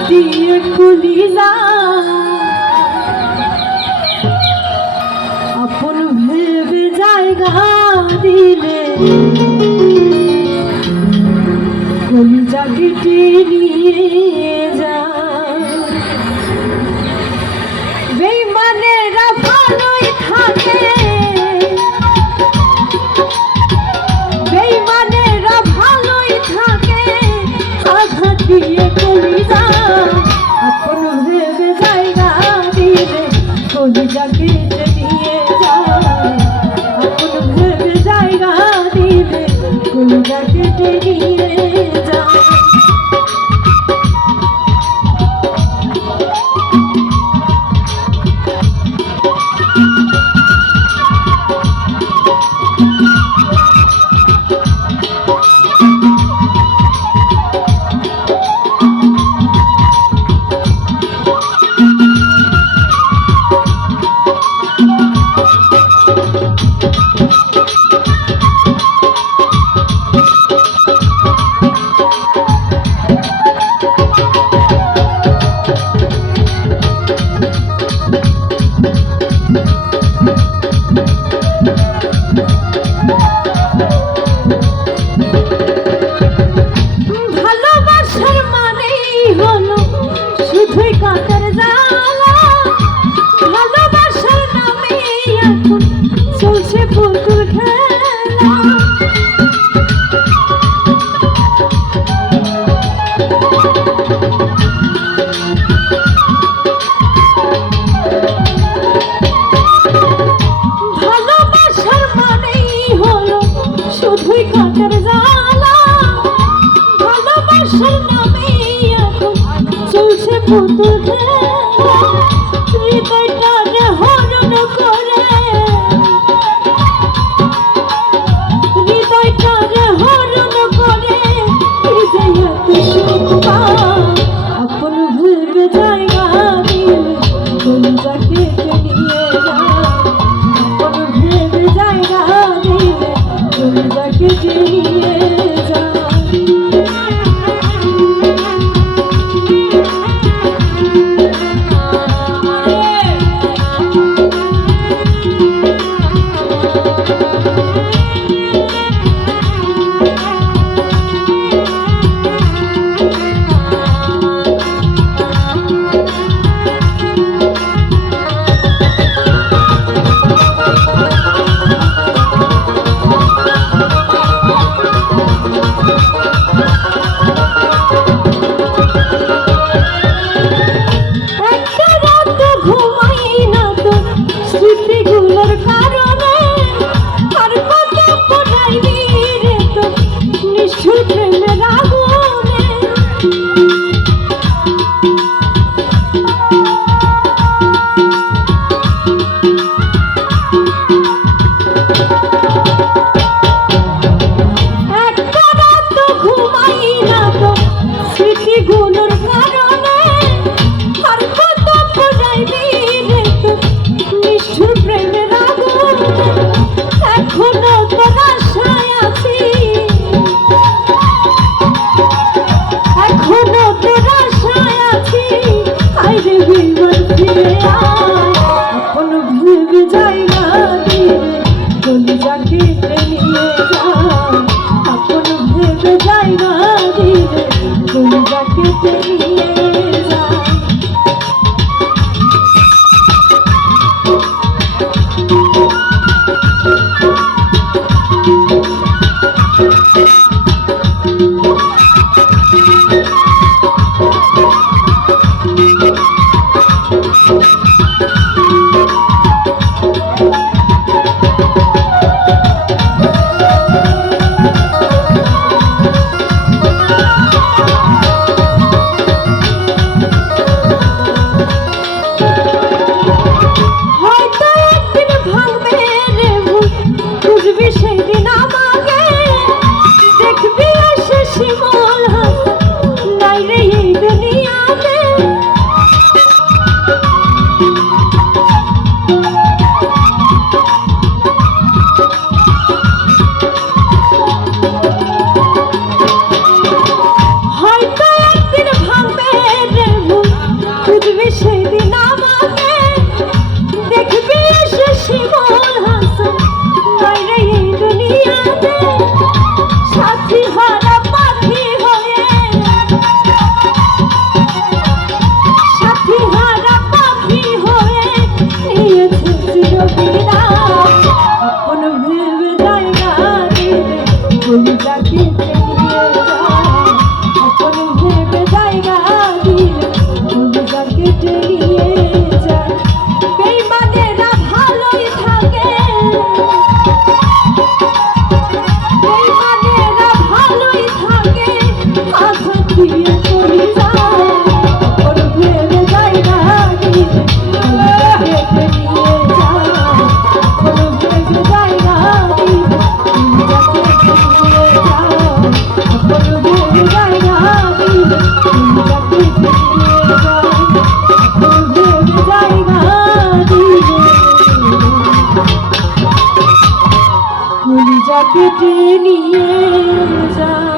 দিয়ে কলিজা আপন ভেবে জায়গা দিলে কলিজা কেটে নিয়ে যা বেঈমানেরা ভালোই থাকে বেঈমানেরা ভালোই থাকে আঘাত দিয়ে কলিজা আপন ভেবে জায়গা দিলে কলিজা কেটে নিয়ে যা আপন ভেবে জায়গা দিলে কলিজা কেটে নিয়ে যা ভালোবাসার মানেই হলো শুধুই কাঁটার জ্বালা ভালোবাসার নামে এখন চলছে পুতুল খেলা ভালোবাসার মানেই হলো শুধুই কাঁটার জ্বালা ভালোবাসার নামে এখন চলছে পুতুল খেলা হৃদয়টারে হরণ করে হৃদয়টারে হরণ করে আপন ভুলবে জায়গা দিলে কলিজা কেটে নিয়ে যা আপন ভুলবে জায়গা দিলে কলিজা কেটে নিয়ে যা আপন ভুলবে জায়গা দিলে কলিজা কেটে নিয়ে যা আপন ভুলবে জায়গা দিলে কলিজা কেটে নিয়ে যা সখীরা আপন ভেবে জায়গা দিলে কলিজাকে টেনে যায় আপন ভেবে জায়গা দিলে কলিজাকে টেনে যায় বেঈমানেরা ভালোই থাকে বেঈমানেরা ভালোই থাকে আঘাত দিয়ে চলে যায় আপন ভেবে জায়গা দিলে কলিজাকে টেনে যায় আপন ভেবে জায়গা দিলে কলিজাকে টেনে যায় আপন ভেবে জায়গা দিলে কলিজাকে টেনে যায় আপন ভেবে জায়গা দিলে কলিজাকে টেনে যায়।